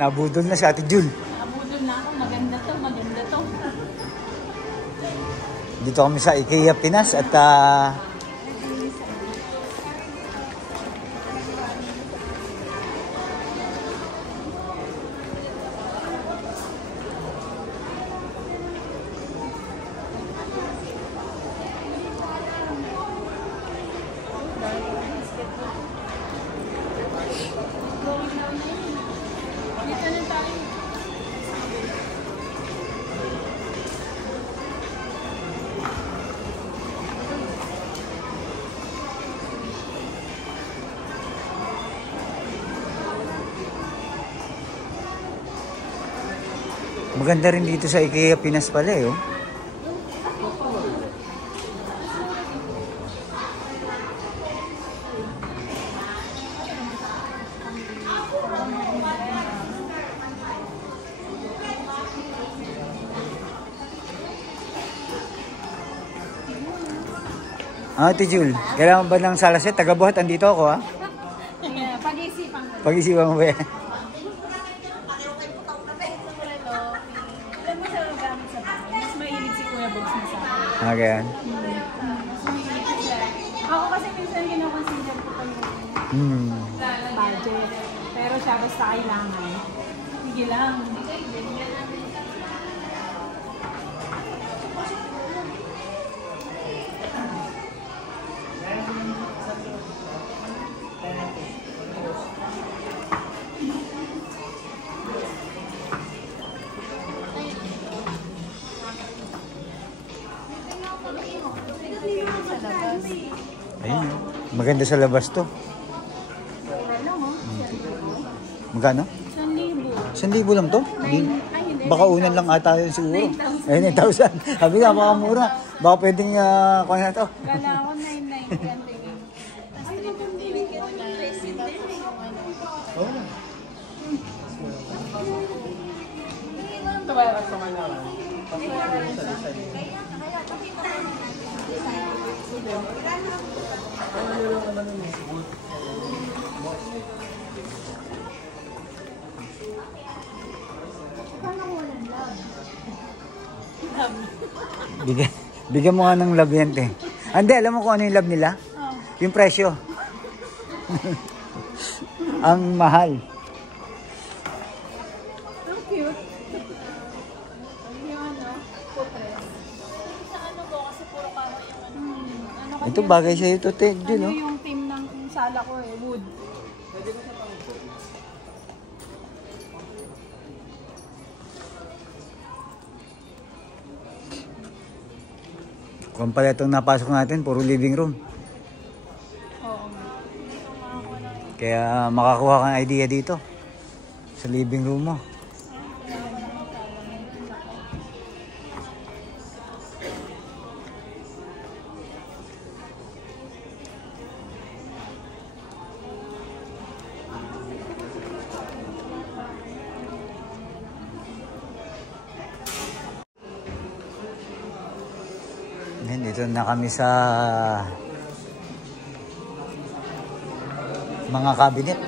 Nabudol na si Ate Jul. Nabudol na ako. Maganda to, maganda to. Dito kami sa IKEA Pinas at maganda rin dito sa IKEA Pinas pala eh. Oh. Ate Jul, kailangan ba ng salaset? Tagabuhat, andito ako ha? Pag-isipan ko. Pag-isipan mo ba yan? Okay. Ako kasi minsan kinoconsider ko pa yung budget. Pero siya basta kailangan. Sige lang. Ayun, maganda sa labas to. Magkano? 1,000 lang to? Baka unan lang ata yun siguro. Ay, 9,000. Sabi nga, baka mura. Baka pwedeng kuha na to. Kala ko 9,900. Bigyan mo nga ng love yan, te. Hindi, alam mo kung ano yung love nila? Oh. Yung presyo. Ang mahal. Ang cute. Yung ano, putres. Sa ano ko, kasi puro kama yung ano. Ito bagay sa'yo ito, te. Ano yung team ng sala ko eh, wood. Kung pala itong napasok natin, puro living room. Oo. Kaya makakuha kang idea dito. Sa living room mo. Dito na kami sa mga cabinet.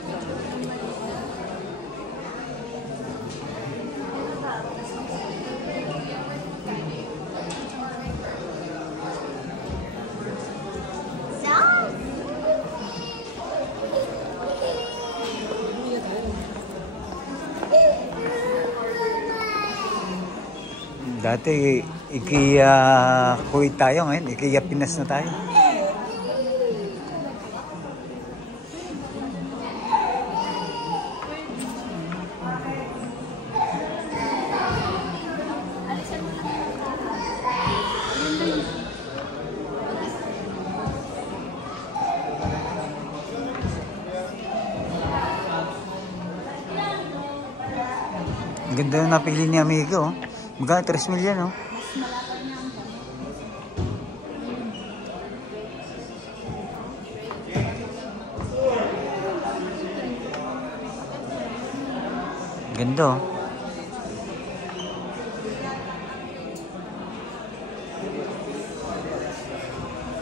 Dati IKEA Kuwait tayo ngayon, IKEA Pinas na tayo. Ang ganda na napili ni Amigo. Magkano 3 milyon, oh. Ganda, oh.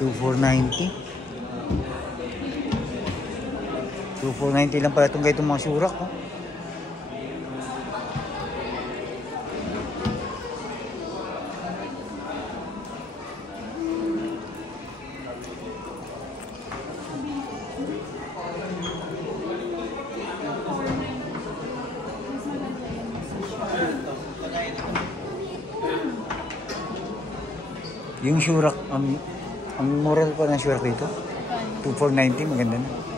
$2,490 lang pala itong mga surak, oh. Yung Shurak, ang moral pa ng Shurak dito. 2490, maganda na.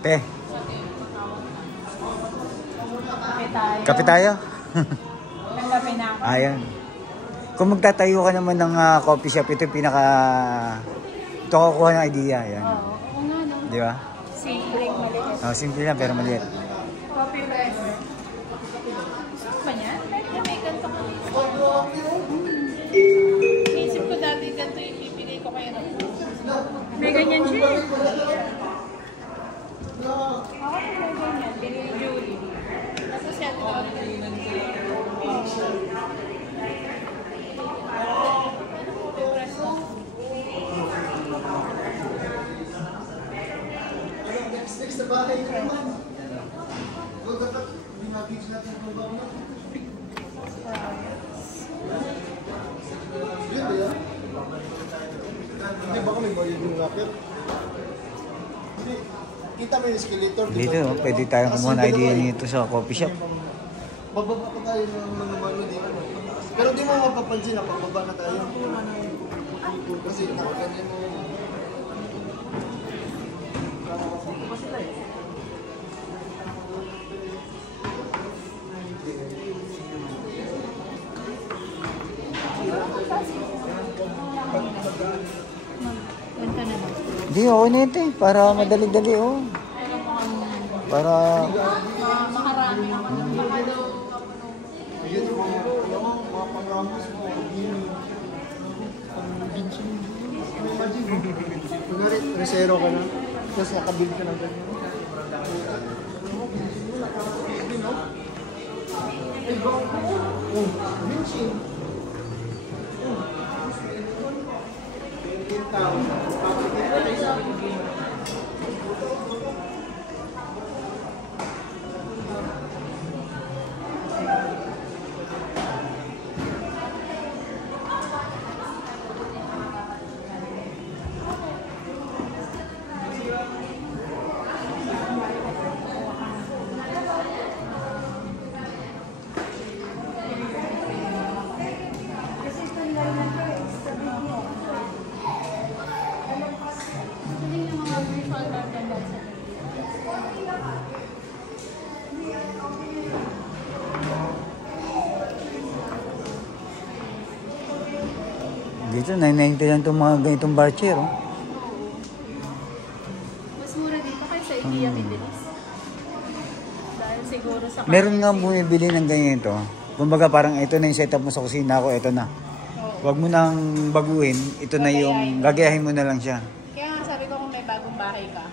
Te, kape tayo? Nagkape na ako. Ayan. Kung magtatayo ka naman ng coffee shop, ito yung pinaka... Ito kukuha ng idea. Ayan. Oo nga, no? Di ba? Simple, maliit. Oh, simple lang pero maliit. Coffee press. Gusto pa niya? May ganito ko dito. Naisip ko dati ganito yung ibigay ko kay Ram. May ganyan siya eh. Ako may ganyan. Binili Julie. Nasa set up. Hindi ba kami bayad yung rocket? Hindi. Kita mo yung escalator, di ba? Dito, pwede tayong kumuha ng idea nito sa coffee shop. Bababa pa tayo ng mga mano di ano. Pero di mo mapapansin na pababa na tayo. Kasi nakaganyan mo. Ganito na lang. Hindi, okay na ito eh. Para madali-dali, oh. Para... Makarami ako ng baka daw. Ayun yung mga pangamos mo. Kunwari, resero ka na. Tapos nakabuild ka ng ganyan. Winching. Dito, 990 lang itong mga ganitong bar chair, oh. Mas mura dito kaysa Ikea Midilis. Dahil siguro sa Meron nga bumibili ng ganito. Kumbaga parang ito na yung setup mo sa kusina ko, ito na. Huwag mo nang baguhin, ito na yung gagayahin mo na lang siya. Kaya nga sabi ko kung may bagong bahay ka,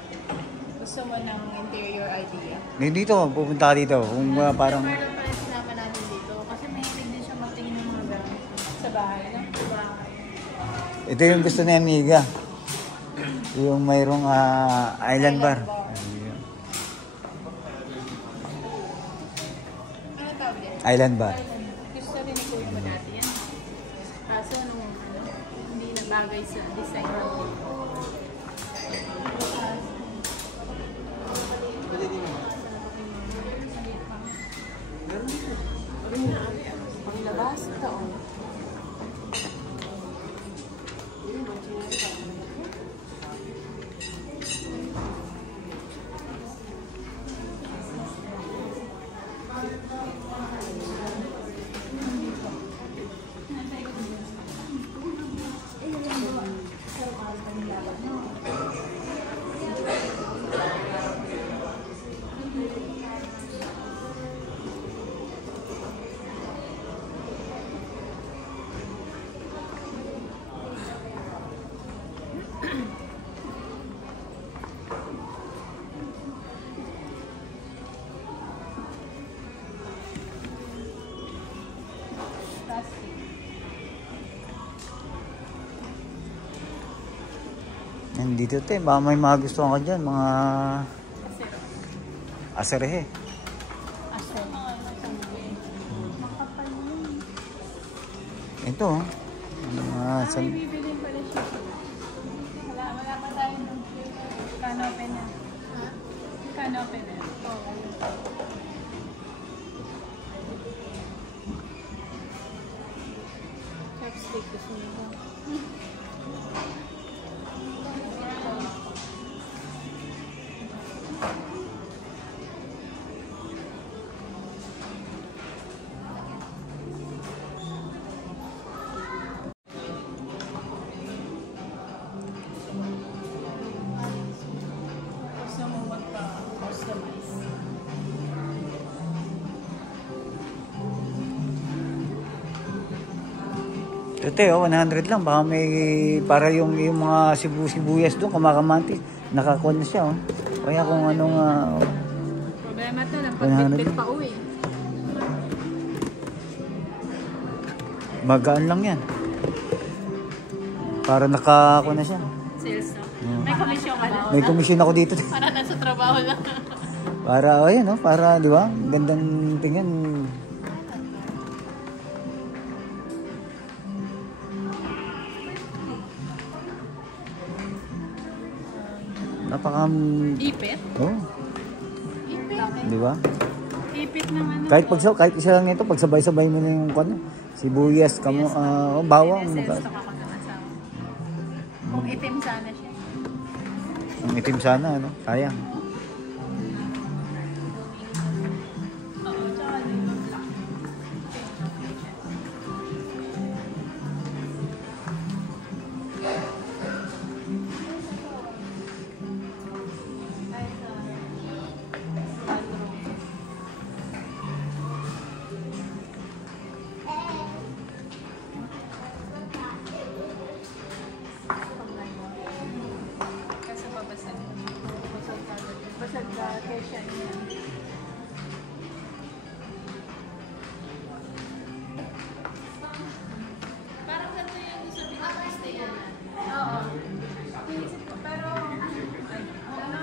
gusto mo ng interior idea. Dito, pupunta ka dito. Kung parang... Meron pa rin sinama natin dito kasi may hindi siya magtingin ng mga gamit sa bahay. Ito yung gusto ni Amiga. Yung mayroong island bar. Ano tawag yan? Island bar. Gusto rin ni Kuya mo dati yan. Kaso nung hindi na bagay sa design mo. Panglabas, taon. Nandito te, baka may mga gusto ka dyan, mga aserehe. Ito, oh. May bibilin pala siya. Wala pa tayo ng canopy na. Canopy na. Oo. Chopstick gusto niyo ba? Gusto mo magpa-customize. Ito, oh, 100 lang. Baka may, para yung mga sibuyas doon, kumakamantis. Nakakuha na siya, oh. Kaya kung anong, Problema to lang, pag-bitbit pa uwi. magaan lang yan. Para nakakuha na siya. Sales na. May komisyon ka na. May komisyon ako dito. Para nasa trabaho lang. Para, ayun, oh, para, di ba? Gandang tingin. Napaka, Ipit? oh, Ipit. di ba? Ipit ng ano. Kahit isa lang nito, pagsabay-sabay mo na yung kano, sibuyas, bawang. Sales stock ako ng asawa. Kung itim sana siya. Ang itim sana, ano? Sayang. Oo, tsaka dito black. Kasi babasag. Basag ka, kesya niya. Parang ganito yung gusto pinag-stay yan. Oo. Iisip ko, pero ano,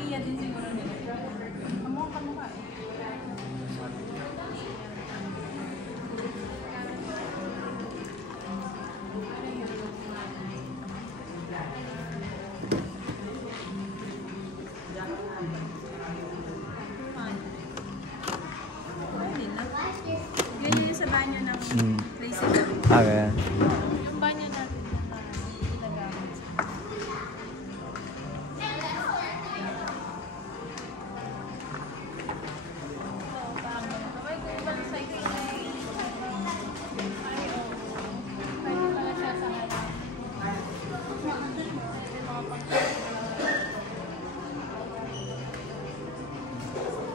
iya din siguro nila. Kamukha eh. Ganyan yung sa banyo ng recycle. Okay. Yung banyo natin na ginagamit. Oo, parang may ibang cycle na ay, oo. Pwede pala siya sa harap.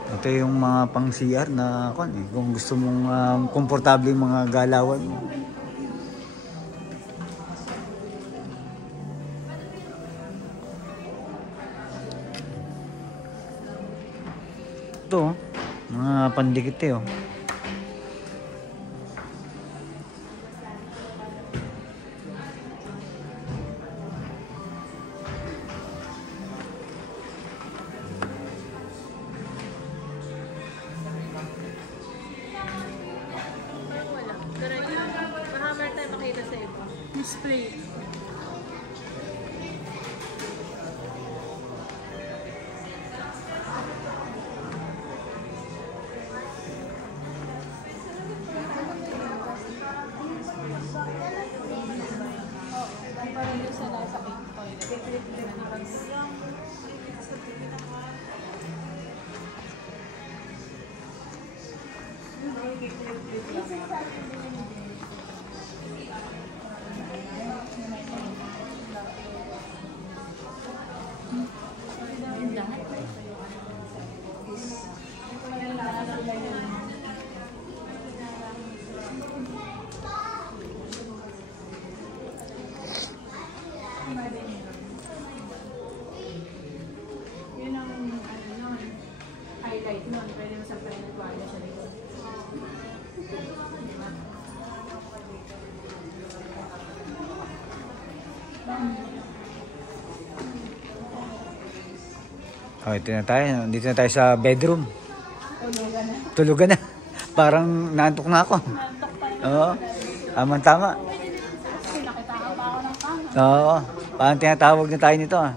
Ito yung mga pang CR na kung gusto mong komportable yung mga galawan mo. Ito, oh, mga pandikit eh, oh. Parang wala. Pero yun, marami tayo makita sa iba. Display. Parang doon sa nasa toilet. Yun ang ano nun, highlight nun. Pwede mo sa private wallet sa likod. Oh, ito na tayo. Dito na tayo sa bedroom. Tulugan na. Tulugan na. Parang naantok na ako. Nantok pa Oo. Tama. Nakita pa ako ng kama. Oo. Parang tinatawag na tayo nito ah.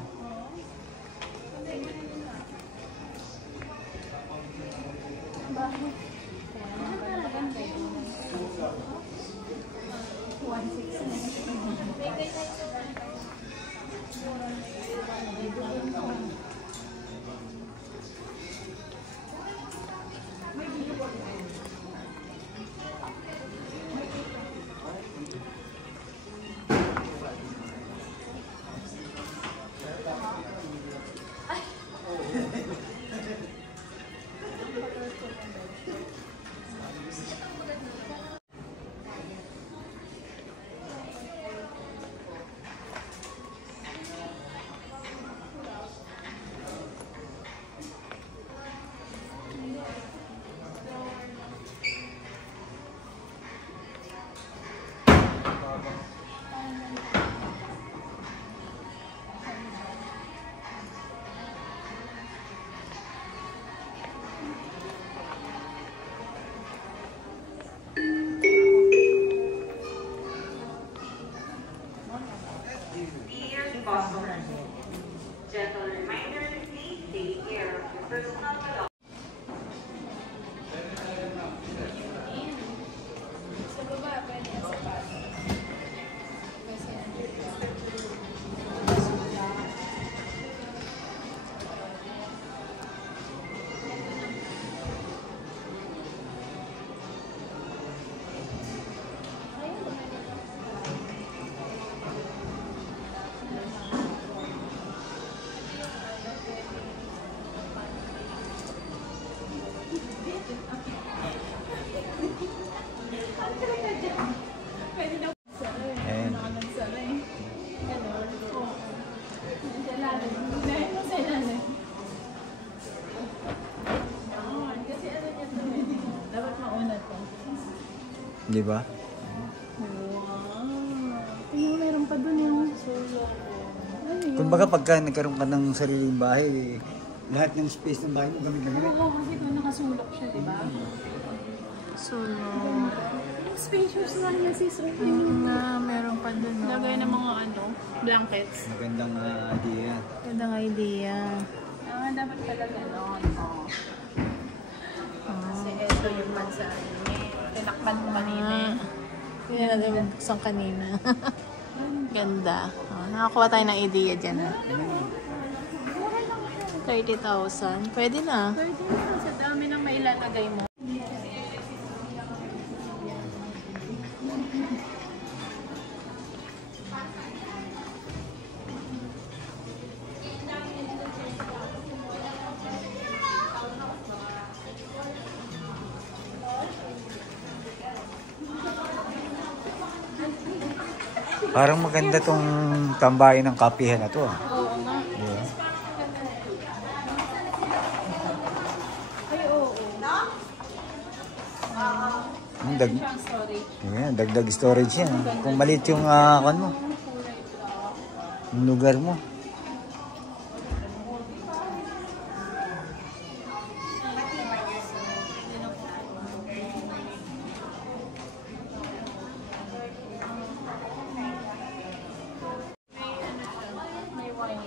Gentle reminder, please take care of your personal belongings. Sa baba, pwede sa pag. Kasi pwede daw Ayan. nakalansara eh. Ganon. Oo. Sa ilalim. Dahil mo sa ilalim. Kasi ano niya to eh. Dapat mauna to. Di ba? Wow. Tingnan mo, meron pa dun yung solo. Ano yun? Kumbaga pagka nagkaroon ka ng sariling bahay, lahat ng space ng bahay mo gamit na gamit. Oo, kasi doon nakasulok siya, di ba? Solo. Yung spacious na niya sis. Meron pa dun. Lagay ng mga ano, blankets. Magandang idea. Gandang idea. Dapat pala gano'n. Oo. Kasi ito yung bansa niya. Tinakpan mo kanina. Hindi natin buksan kanina. Ganda. Nakakuha tayo ng idea dyan. 30,000. Pwede na. Pwede na. Sa dami ng mailalagay mo. Parang maganda tong tambayan ng kapihan na to ah. Oo nga. Yeah. Ay, oo. Siyang storage. Ayan, dagdag storage yan. Kung maliit yung mo, yung lugar mo.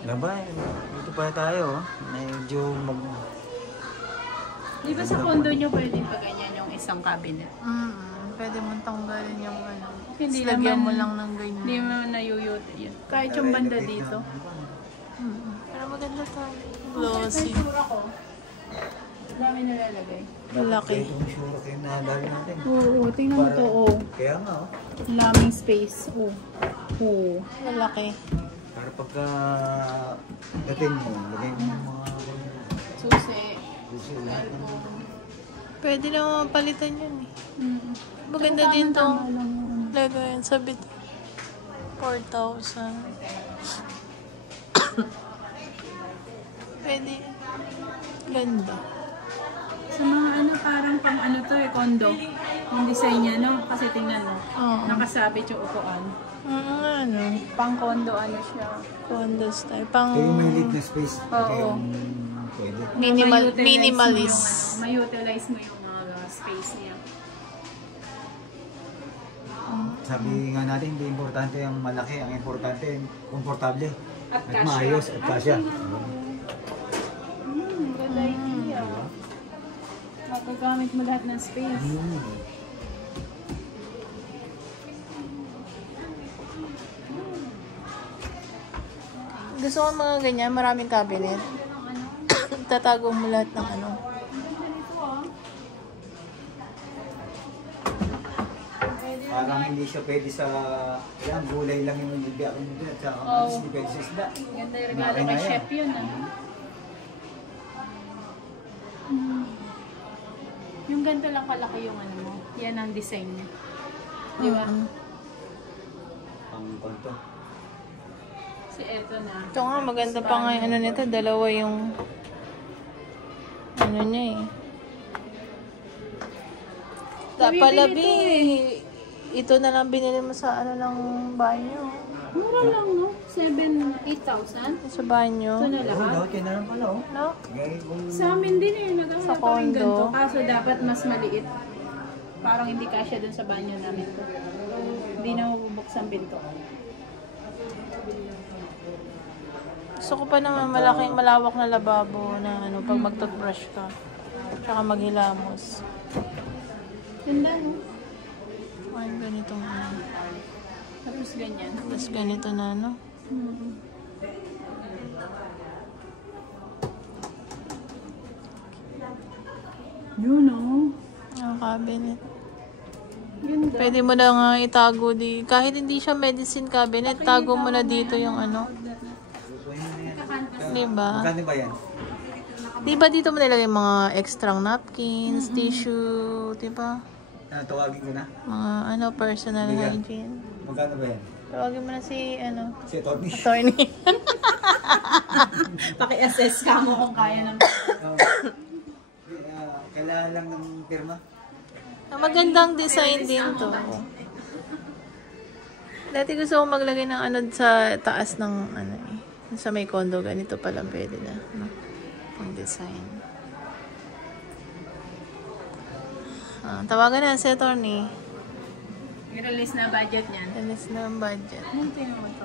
Labay, dito pa tayo. Medyo Di ba sa condo nyo pwedeng pa ganyan yung isang cabinet? Pwede mong tanggalin yung ano. Hindi Tapos lagyan naman- mo lang ng ganyan. Hindi mo nayuyute yun. Kahit yung banda dito. Pero maganda tayo. Glossy. Ang sura ko. Dami nalalagay. Malaki. Itong sure kayo na dahil natin. Oo, tingnan mo to. Oh. Kaya nga oh. Laming space. Oh. Oh. Malaki. Para pagka dating mo, lagay mo yung mga Susi. gusto lahat ng Pwede na mapalitan yun eh. Mm. Maganda din tong Tama lang yun. lagayan sa bit. 4,000. Pwede. Ganda. Sa mga ano, parang pang ano to eh, condo. Yung design niya, no? Kasi tingnan mo. Oo. Nakasabit yung upuan. Ano? Pang condo ano siya. Condo style. Pang ito yung maliit na space. Ito Oo. yung pwede. minimalist. May-utilize mo yung space niya. Sabi nga natin, hindi importante ang malaki. Ang importante, komportable. At At maayos at kasya. Good idea. Magagamit mo lahat ng space. Gusto ko mga ganyan, maraming cabinet. Tatago mo lahat ng ano. Parang hindi siya pwede sa... Yan, gulay lang yung bibigyan mo din. At saka hindi pwede sa isda. Ganda yung regalo kay chef yun, ah. Yung ganito lang kalaki yung ano mo. Yan ang design niya. Di ba? Ang konto. Si eto na. Ito nga, maganda pa nga yung ano nito. Dalawa yung... Ano niya eh. Palabi. Ito na lang binili mo sa ano ng banyo. Mura lang, no? 8,000? Sa banyo. Ito na Oo, lahat. lahat yan na lang pala, oh. No? Gaya kung... Sa amin din eh, Sa nagkakala pa rin condo. ganito. Kaso dapat mas maliit. Parang hindi kasya dun sa banyo namin to. Hindi na mabubuksan pinto. Gusto ko pa naman malaking malawak na lababo na ano pag mag-toothbrush ka. Tsaka maghilamos. Ganda, no? Ay, ganitong ano. Tapos ganyan. Tapos ganito na ano. Yun, no? Ang cabinet. Ganda. Pwede mo na nga itago di. Kahit hindi siya medicine cabinet, tago mo na dito yung ano. Diba? Magkano ba yan? Diba dito mo nilagay mga extra napkins, tissue, diba? Tawagin ko na. Mga ano, personal Hindi ka. hygiene. Magkano ba yan? Tawagin mo na si ano, Si Tony. attorney. Paki-assess ka mo kung kaya ng... Kailangan lang ng pirma. Magandang design din to. Dati gusto ko maglagay ng ano sa taas ng ano eh. Sa may condo, ganito pala pwede na. No? Pang design. Tawagan na si attorney. I-release na budget niyan. Alis na ang budget. Anong tingin mo ito?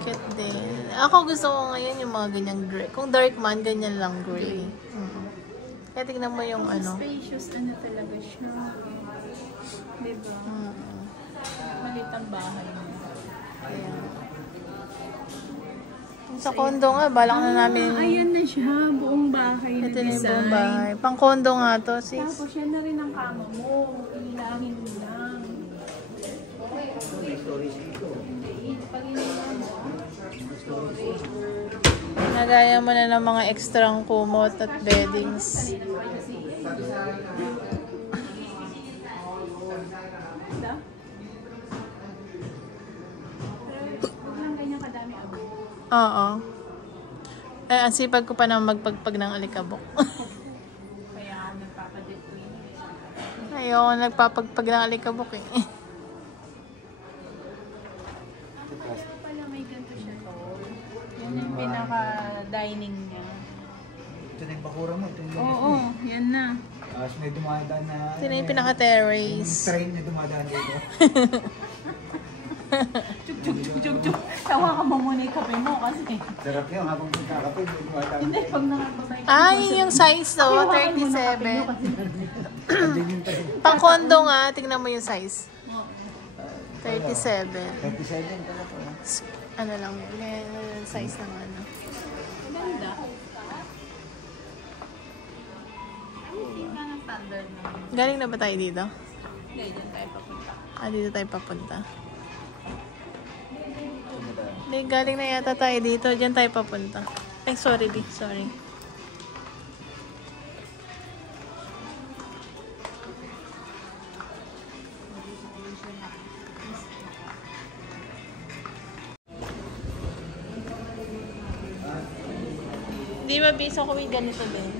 Cute din. Ako gusto ko ngayon yung mga ganyang gray. Kung dark man, ganyan lang gray. Kaya tignan mo yung ano. Spacious, ano talaga siya. Diba? Malit ang bahay mo. Kaya. Sa condo nga, balak na namin. Ayan na siya, buong bahay na Ito na yung design. buong bahay. Pang condo nga to, sis. Tapos yan na rin ang kama mo. Ilangin mo lang. Pag iniwan mo, storage. Nagaya mo na ng mga ekstrang kumot at beddings. Walang ganyan kadami abo. Oo. Eh, ang sipag ko pa na magpagpag ng alikabok. Kaya ako nagpapadetoy. Ayoko nagpapagpag ng alikabok eh. Pala may ganito siya to. Yan yung pinaka-dining niya. Ito na yung bakura mo. Ito yung Oo, yan na. Tapos may dumadaan na... Ito na yung Yung pinaka-terrace. train na dumadaan dito. Chuk. Tawa ka mo muna yung kape mo kasi. Sarap yun habang magkakapit. May dumadaan. Hindi, pag nakababay ka. Ah, yun yung size to, 37. Andun yung train. Pang condo nga, tingnan mo yung size. 37. 37 pala po. Ano lang yun, yung size ng ano. Ganda. Hindi ka ng standard na. Galing na ba tayo dito? Hindi, dyan tayo papunta. Ah, dito tayo papunta. Hindi, galing na yata tayo dito. Diyan tayo papunta. Ay, sorry, Di. Sorry. Di ba, bisa ko may ganito din.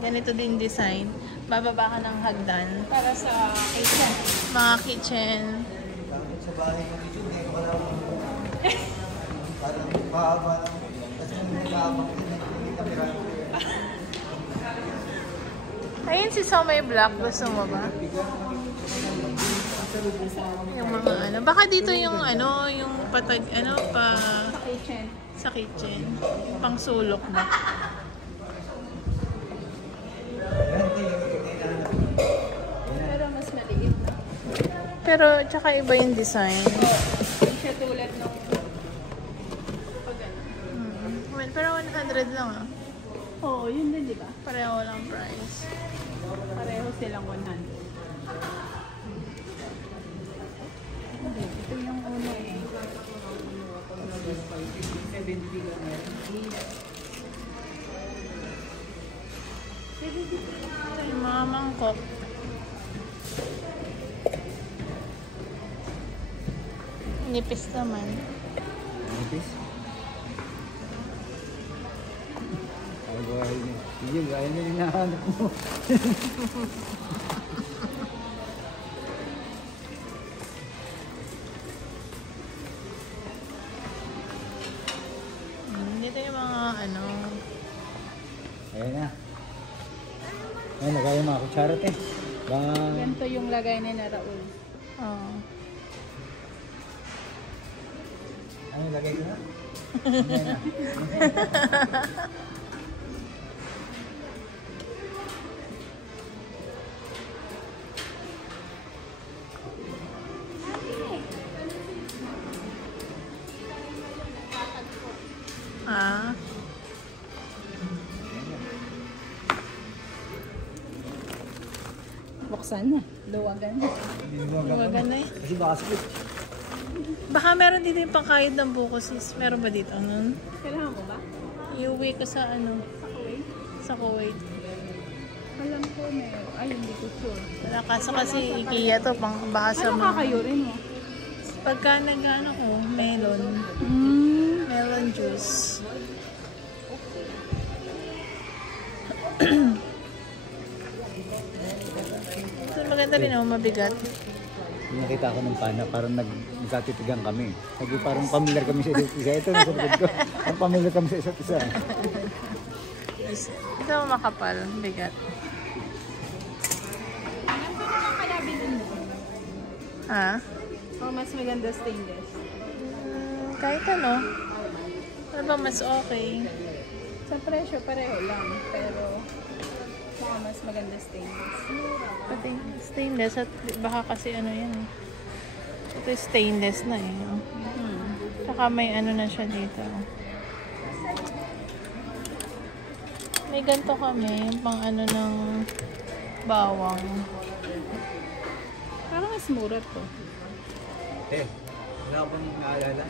Ganito din design. Bababa ka ng hagdan. Para sa kitchen. Mga kitchen. Sa bahay mo dito, hindi ko alam. Parang mahaba lang. Kasi kung nag-aabang din, hindi kamera. Ayun si Somay Black. Gusto mo ba? Ito Yung mga ano. Baka dito yung ano, yung patag, ano, pa... Sa kitchen. Sa kitchen. Pang sulok ba? Pero mas maliit na. Pero, tsaka iba yung design. Hindi siya tulad nung pag ano. Well, pero 100 lang ah. Oo, yun din, di ba? Pareho lang price. Pareho silang 100. Hindi, ito yung una eh. Ito yung mga mangkok. Nipis naman. Nipis? Sige, gaya na yung nahanap mo. Dito yung mga ano. Ayan na. Ayan, lagay yung mga kutsarot eh. Bang... Ganito yung lagay ni na Raul. Oh. Ano, lagay ko na? Ayan na. Ah. Buksan na. Luwagan na. Huwagan na eh. Kasi baka split. Baka meron dito yung pangkayod ng buko sis. Meron ba dito? Ano? Kailangan ko ba? Iuwi ko sa ano? Sa Kuwait? Sa Kuwait. Alam ko meron. Ay, hindi ko sure. Wala kasi IKEA to. Baka sa Ano kakayurin mo? Pagka nag-ano ko, melon. Melon juice. So, maganda rin oh, mabigat. Nakita ko ng pana, parang nagkatitigan kami. Sabi parang familiar kami sa isa't isa. Ito nasa likod ko. Ang familiar kami sa isa't isa. Ito makapal, bigat. Alam ko naman pala bilhin mo. Ha? O mas maganda stainless. Kahit ano. Ano ba mas okay? Sa presyo pareho lang. Pero baka mas maganda stainless. Pati stainless at baka kasi ano yan eh. Ito stainless na eh. Oh. Saka may ano na siya dito. May ganito kami, yung pang ano ng bawang. Parang mas mura to. Eh, wala ko bang naalala?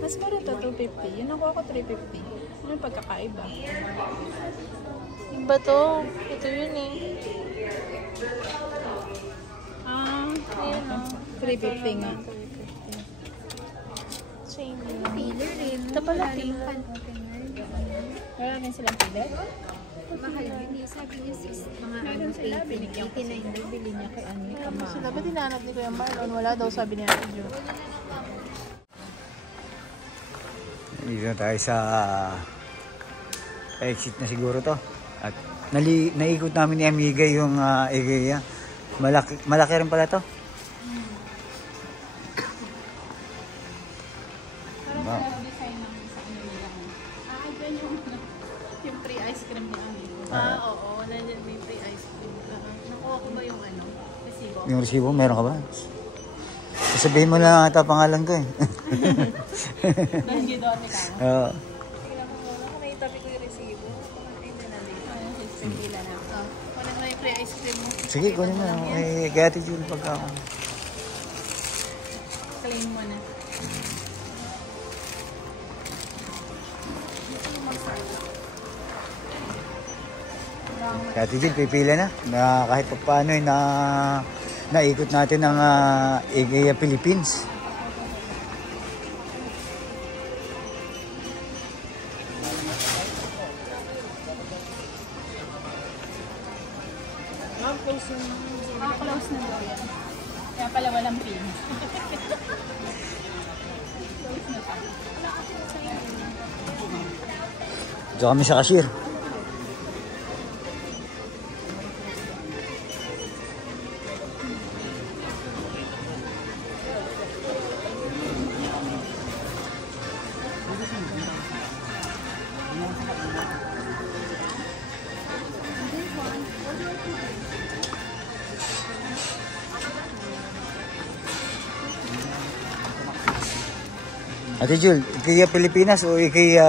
Mas mura to, 250. Yun nakuha ko 350. Ano yung pagkakaiba? Iba to. Ito yun eh. Ah, Ayun o. 350 nga. Same lang. Filler rin. Ito pala Wala filler. namang pan-opener. Wala rin silang pilit? Mahal din eh. Sabi niya sis, mga Meron sila, 89 binigyan ko daw bili niya kay ano, kama. Sila ba tinanap ni Kuya Marlon? Wala daw sabi niya. Dito na tayo sa exit na siguro to. At naikot namin ni Amiga yung area. Malaki rin pala to. Parang wow. Design ng sa ano nila. Ah, dyan yung free ice cream ni Ami. Oo. Nandiyan may free ice cream. Nakuha ko ba yung ano? Resibo? Yung resibo, meron ka ba? Sabihin mo lang ata pangalan ko eh. Nandiyo doon ni Kano. Oo. Tingnan mo muna kung naitabi ko yung resibo. Ay, na nandito. Ano yung pila na? Kunin mo yung free ice cream mo. Sige, kunin mo. Eh, kaya ati June pagka ako. Claim mo na. Kaya ati June, pipila na. Na kahit pa paano eh, naikot natin ang IKEA Philippines. Close na daw yan. Kaya pala walang pin. Ito kami sa cashier. Ate Jul, IKEA Pilipinas o IKEA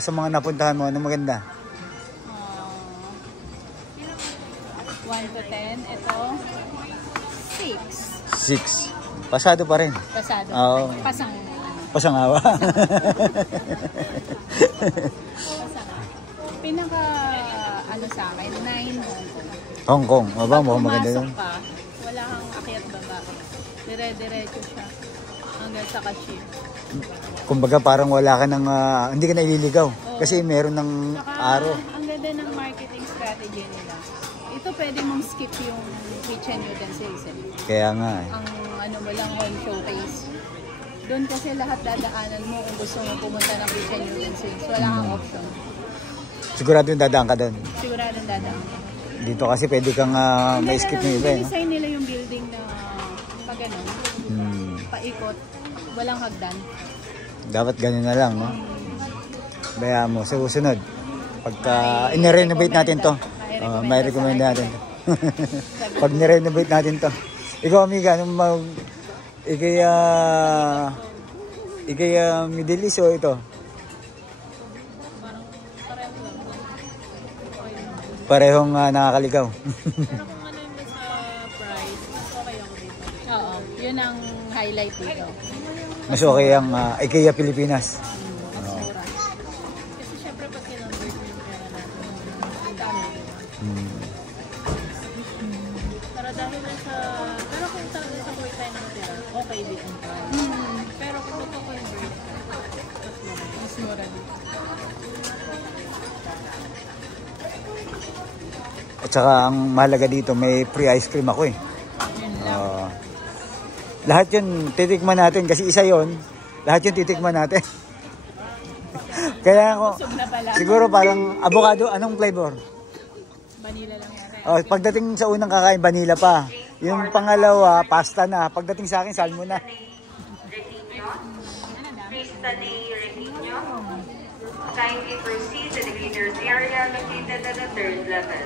sa mga napuntahan mo, ano maganda? 1 to 10. Ito, 6. 6. Pasado pa rin. Pasado. Oo. Pasangawa. Pinaka, sa akin, 9 Hong Kong. O ba, Pag mukhang maganda pumasok yun. ka, wala kang akyat baba. Dire-diretso siya. Hanggang sa ka-ship. Kumbaga parang wala ka ng, hindi ka na ililigaw. Kasi meron ng Saka, araw. ang ganda ng marketing strategy nila. Ito pwede mong skip yung kitchen utensils. Kaya nga eh. Ang mo lang home showcase. Doon kasi lahat dadaanan mo kung gusto mo pumunta ng kitchen utensils. Wala kang option. Sigurado yung dadaan ka doon. Siguradong dadaan. Dito kasi pwede kang may skip ng iba eh. Design nila yung building na pag paikot, walang hagdan. Dapat ganun na lang, no? Bayaan mo. Sa susunod, pagka i-renovate natin to, may recommend natin to. Pag ni-renovate natin to. Ikaw, amiga, anong ikaya Middle East o ito? Parehong nakakaligaw. Pero kung ano yung sa price, mas okay ako dito. Oo, yun ang highlight dito. Mas okay ang IKEA Pilipinas. Mas mura. Kasi syempre pag kinonvert mo yung pera natin, ang dami. Pero dahil nasa, pero kung talaga sa Kuwait tayo nakatira, okay din ang price. Pero kung ito-convert, mas mura dito. At saka ang mahalaga dito, may free ice cream ako eh. Lahat yun titikman natin kasi isa yon. Lahat yun titikman natin. Kaya ako, siguro parang avocado, anong flavor? Vanilla lang yan. Pagdating sa unang kakain, vanilla pa. Yung pangalawa, pasta na. Pagdating sa akin, salmon na. Kindly proceed to the greeters area located at the third level.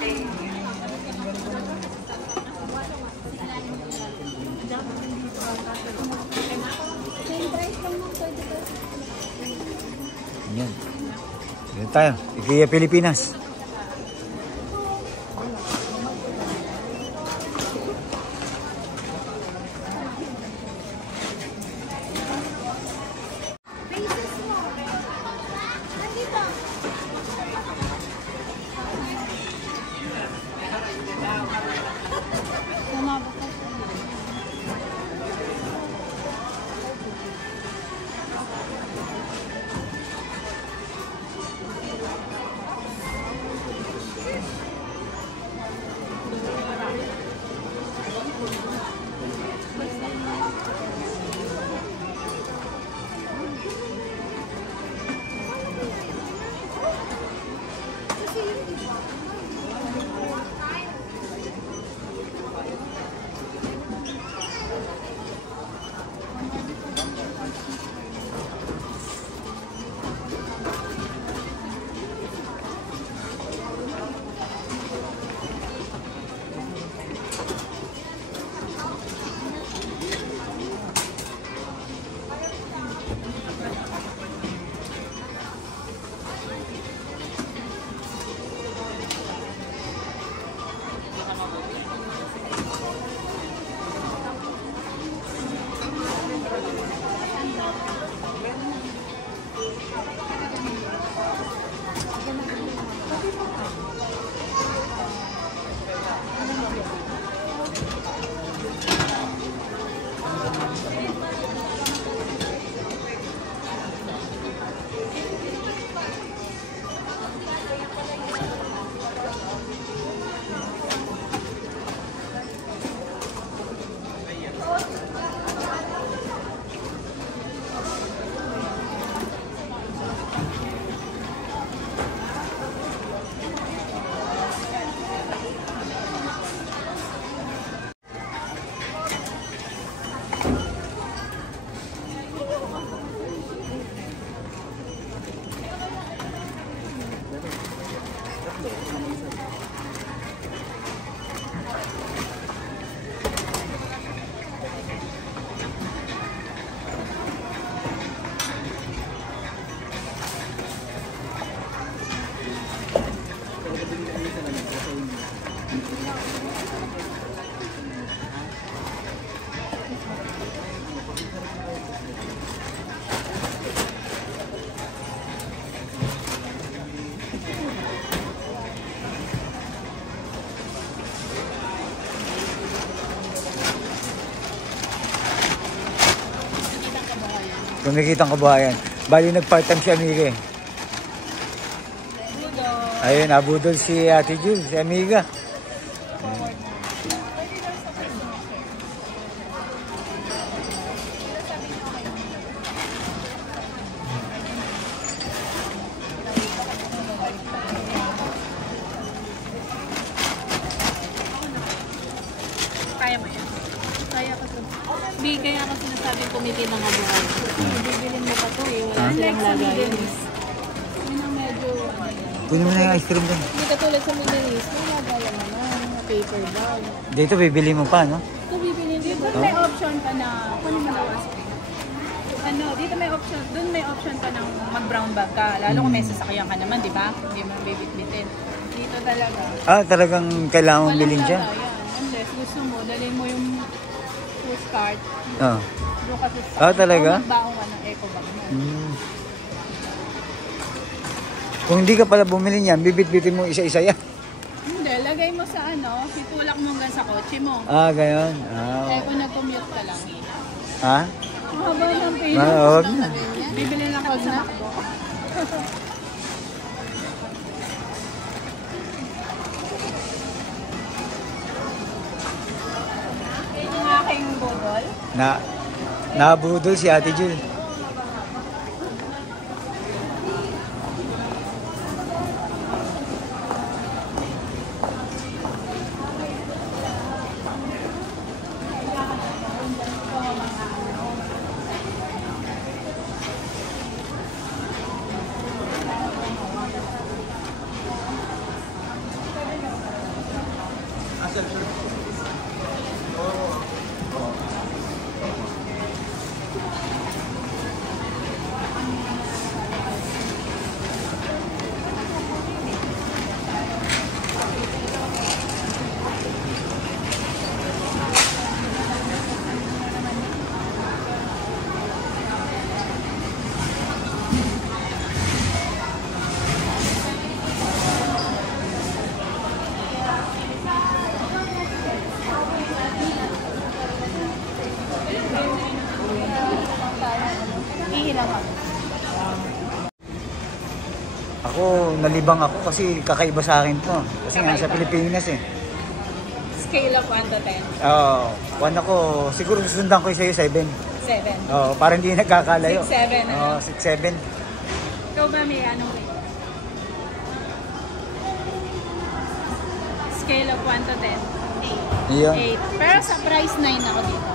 Thank you. Yan. Yan tayo. IKEA Pilipinas. Kumikitang kabahayan. Bali nag-part-time si Amiga eh. Ayun, nabudol si Ate Jules, si Amiga. Kaya mo yan? Kaya ko to. Kaya ako sinasabi kumikita ng kabuhay. Bibilin mo pa to eh. Wala silang lagayan. Yun ang medyo Kunin mo na yung ice cream doon. hindi katulad sa Middle East. May lagayan naman. Paper bag. Dito, bibili mo pa, no? Ito bibilin dito. Doon may option pa na kunin mo na ice cream. Ano, dito may option, doon may option pa ng mag-brown bag ka. Lalo kung may sasakyan ka naman, di ba? Hindi mo bibit-bitin. Dito talaga. Talagang kailangan mong bilhin siya. Lagayan. Unless gusto mo, dalhin mo yung fruit cart. Oo. Doon ka sa Talaga? O magbaong ka ng eco bag mo. Kung hindi ka pala bumili niyan, bibit-bitin mo isa-isa yan. Hindi, lagay mo sa ano, itulak mo hanggang sa kotse mo. Gayon. Eh kung nag-commute ka lang. Ha? Mahaba ng pila. Huwag na. Bibili lang ako na. Yung aking budol. Nabudol si Ate Jules. Ako, nalibang ako kasi kakaiba sa akin to. Kasi nga sa Pilipinas eh. Scale of 1 to 10. Oo. One ako, siguro susundan ko sa'yo 7. 7. Oo, para hindi nagkakalayo. 6-7, ano? Oo, 6-7. Ikaw ba may anong rate? Scale of 1 to 10? 8. Iyon. 8. Pero sa price 9 ako dito.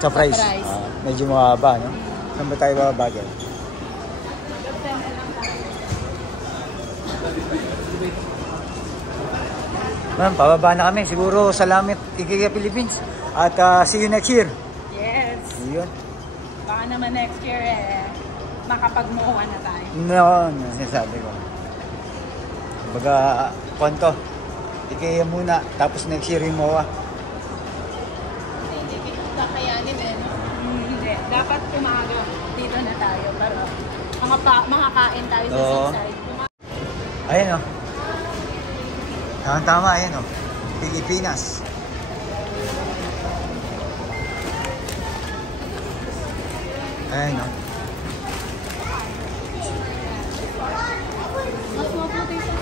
Sa price. Sa price. Medyo mababa, no? Saan ba tayo bababa dyan? Ma'am, pababa na kami. Siguro salamat Ikea Philippines. At see you next year. Yes. Iyon. Baka naman next year makapagmuha na tayo. No, sinasabi ko. Baga, konto. Ikea muna. Tapos next year yung MOA. Hindi kakayanin eh. No? Hindi. Dapat umaga dito na tayo para makakain tayo sa seaside. Ayan o. Tama, ayan o. Pilipinas. Ayan o. Mas mabuti sa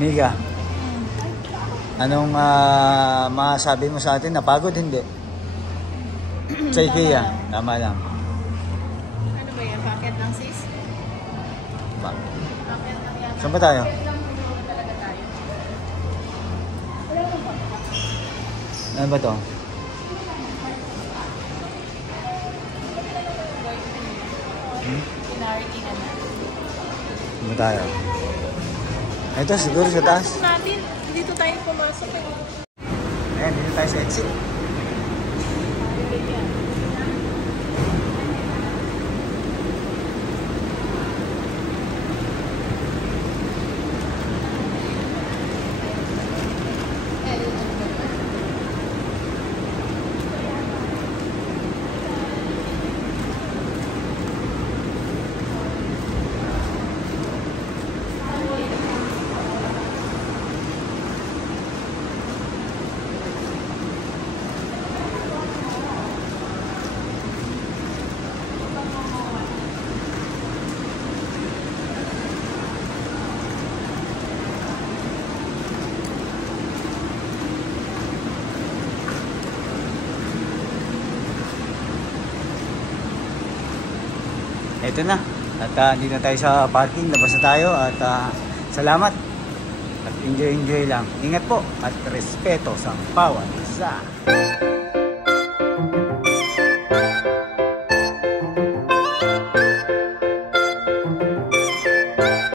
Miga, anong masabi mo sa atin? Napagod, hindi? Sa Ikea, tama lang. ano ba yan? Packet ng sis? Ba? Packet ng yan. Saan ba tayo? Talaga tayo. Ano ba to? Pinarity ka na. Saan ba tayo? Ito, siguro sa taas. Natin, dito tayo pumasok eh. Ayan, dito tayo sa exit. Ito na. At dito na tayo sa parking. Labas na tayo. At salamat. At enjoy lang. Ingat po. At respeto sa bawat isa.